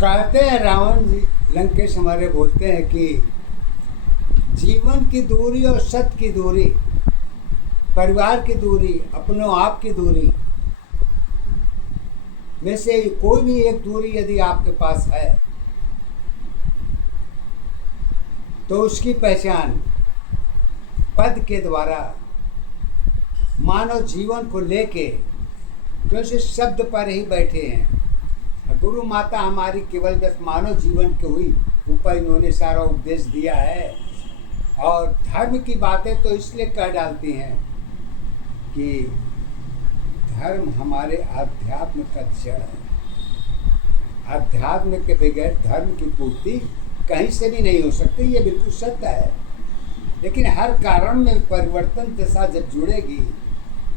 कहते हैं रावण जी, लंकेश हमारे बोलते हैं कि जीवन की दूरी और सत्य की दूरी, परिवार की दूरी, अपनों आप की दूरी में से कोई भी एक दूरी यदि आपके पास है तो उसकी पहचान पद के द्वारा मानव जीवन को लेके क्योंकि शब्द पर ही बैठे हैं। गुरु माता हमारी केवल बस मानव जीवन के हुई ऊपर इन्होंने सारा उपदेश दिया है। और धर्म की बातें तो इसलिए कह डालती हैं कि धर्म हमारे आध्यात्म का जड़ है। आध्यात्म के बगैर धर्म की पूर्ति कहीं से भी नहीं हो सकती, ये बिल्कुल सत्य है। लेकिन हर कारण में परिवर्तन के साथ जब जुड़ेगी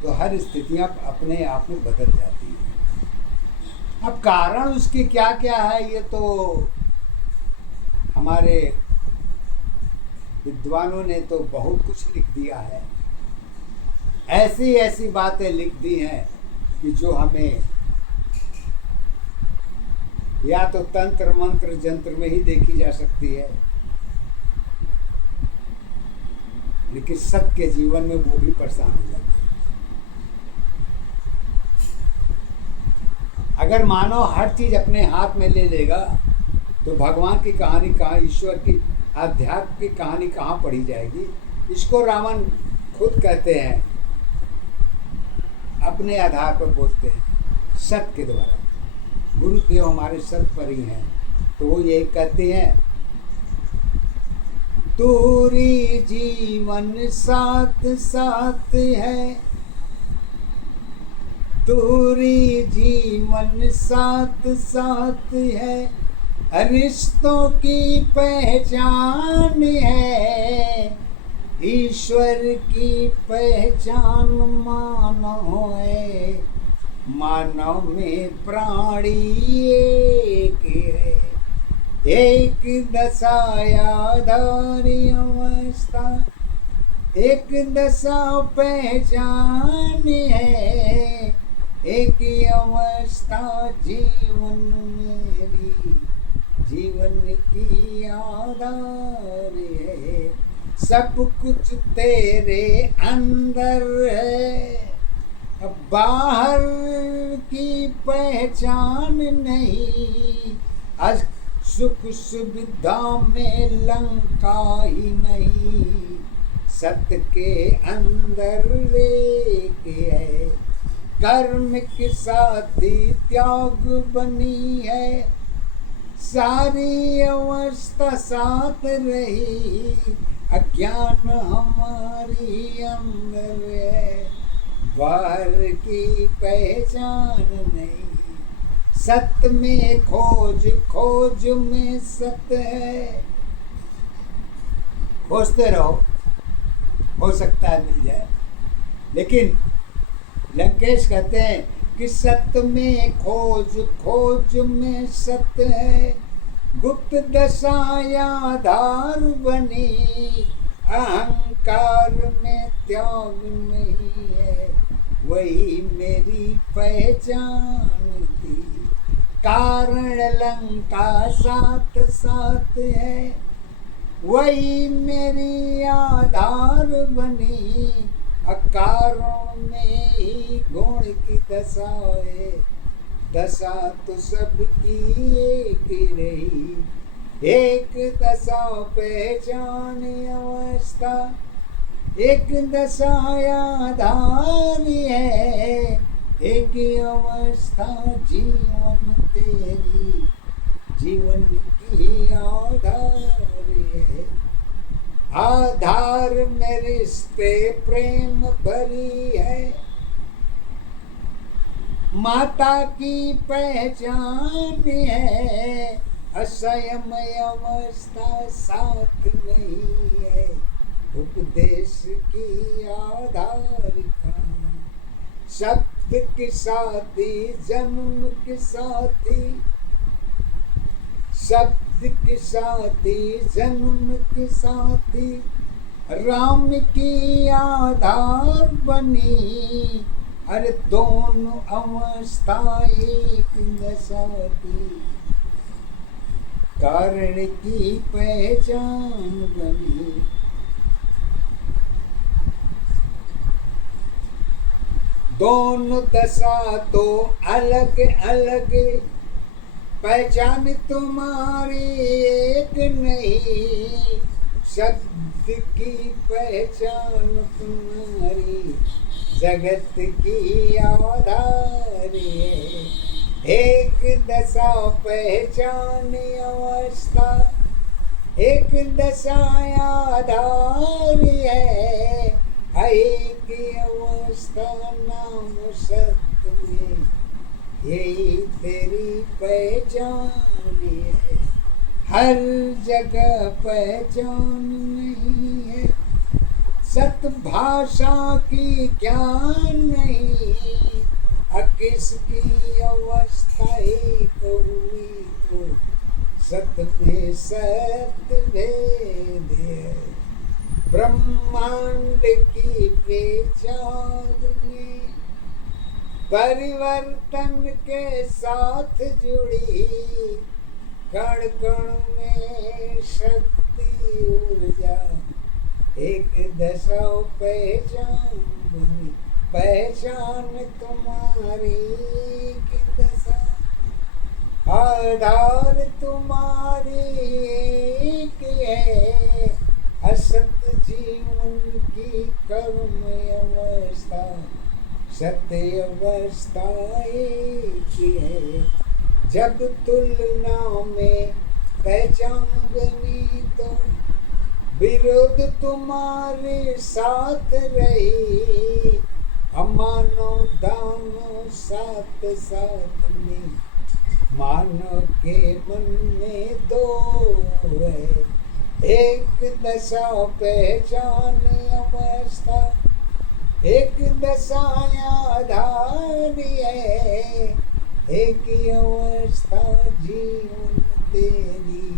तो हर स्थितियां अपने आप में बदल जाती हैं। अब कारण उसकी क्या क्या है ये तो हमारे विद्वानों ने तो बहुत कुछ लिख दिया है। ऐसी ऐसी बातें लिख दी हैं कि जो हमें या तो तंत्र मंत्र जंत्र में ही देखी जा सकती है, लेकिन सबके जीवन में वो भी परेशान हो जाते हैं। अगर मानव हर चीज अपने हाथ में ले लेगा तो भगवान की कहानी कहाँ, ईश्वर की आध्यात्म की कहानी कहाँ पढ़ी जाएगी। इसको रावण खुद कहते हैं, अपने आधार पर बोलते हैं सत्य के द्वारा। गुरुदेव हमारे सत्य पर ही हैं, तो वो ये कहते हैं, दूरी जीवन साथ साथ है, दूरी जीवन साथ साथ है, रिश्तों की पहचान है, ईश्वर की पहचान मानव है, मानव में प्राणी एक है, एक दशायाधारी अवस्था, एक दशा पहचान है, एक अवस्था जीवन मेरी, जीवन की आधार है, सब कुछ तेरे अंदर है, अब बाहर की पहचान नहीं, आज सुख सुविधा में लंका ही नहीं, सत्य के अंदर एक है, कर्म के साथी त्याग बनी है, सारी अवस्था साथ रही, अज्ञान हमारी अंदर है, बाहर की पहचान नहीं, सत्य में खोज, खोज में सत्य है, खोजते रहो, हो सकता है मिल जाए। लेकिन लंकेश कहते हैं कि सत्य में खोज, खोज में सत्य है, गुप्त दशा आधार बनी, अहंकार में त्याग नहीं है, वही मेरी पहचान थी, कारण लंका साथ साथ है, वही मेरी आधार बनी, अकारों में ही गुण की दशा है, दशा तो सबकी एक रही, एक दशा पहचान अवस्था, एक दशा आधार है, एक अवस्था जीवन तेरी, जीवन की आधार है, आधार में रिश्ते प्रेम भरी है, माता की पहचान है, असंयम अवस्था साथ नहीं है, उपदेश की आधार का, शब्द के साथी जन्म के साथी, शब्द के साथी जन्म के साथी, राम की आधार बनी, अरे दोनों अवस्था एक न साथी, कारण की पहचान बनी। दोनों दशा तो अलग अलग, पहचान तुम्हारी एक नहीं। शब्द की पहचान तुम्हारी जगत की आधार है। एक दशा पहचान अवस्था, एक दशा आधार है। एक अवस्था नाम सत्य में, यही तेरी पहचान है। हर जगह पहचान नहीं है, सत भाषा की क्या नहीं। किसकी अवस्था एक हुई तो सत में सत्य भेद है। ब्रह्मांड की विचार में परिवर्तन के साथ जुड़ी, कण कण में शक्ति ऊर्जा, एक दशा पहचान बनी। पहचान तुम्हारी की दशा, आधार तुम्हारी एक है। असत जीवन की कर्म अवस्था, सत्य अवस्था एक है। जब तुलना में पहचान बनी तो विरोध तुम्हारे साथ रही। अमानो दानो साथ साथ में, मानो के मन में दो है। एक दशा पहचान अवस्था, एक दशा आधार है। एक अवस्था जीवन तेरी,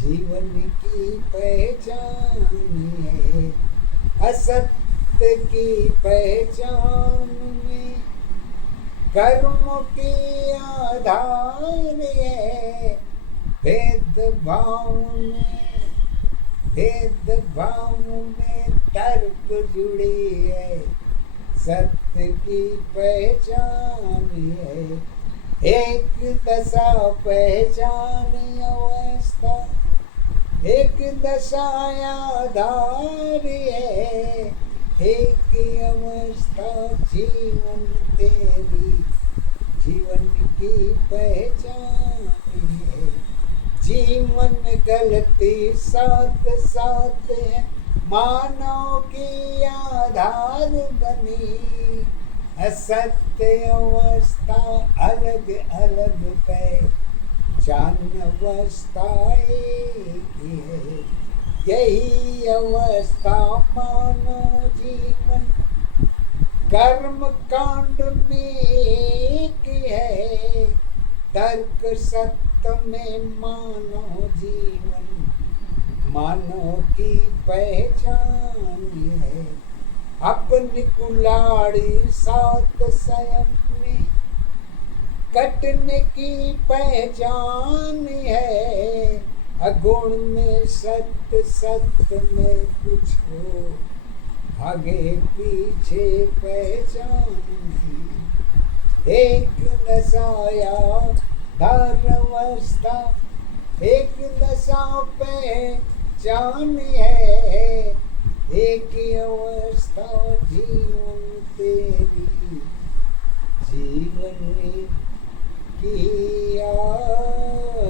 जीवन की पहचान है। असत्य की पहचान में कर्म के आधार है। भेदभाव में तर्क जुड़ी है, सत्य की पहचान है। एक दशा पहचान अवस्था, एक दशा आधार है। एक अवस्था जीवन तेरी, जीवन की पहचान है। जीवन गलती साथ साथ है, मानव की आधार बनी। असत्य अवस्था अलग अलग पहचान अवस्था एक है। यही अवस्था मानव जीवन कर्म कांड में एक है। तर्क सत्य में मानव जीवन, मानव की पहचान है। अपनी कुलाड़ी सात संयम में कटने की पहचान है। अगुण में सत्य, सत्य में कुछ हो, आगे पीछे पहचान नहीं। एक नशाया धारवस्था, एक दशा पहचान है। एक अवस्था जीवन तेरी, जीवन की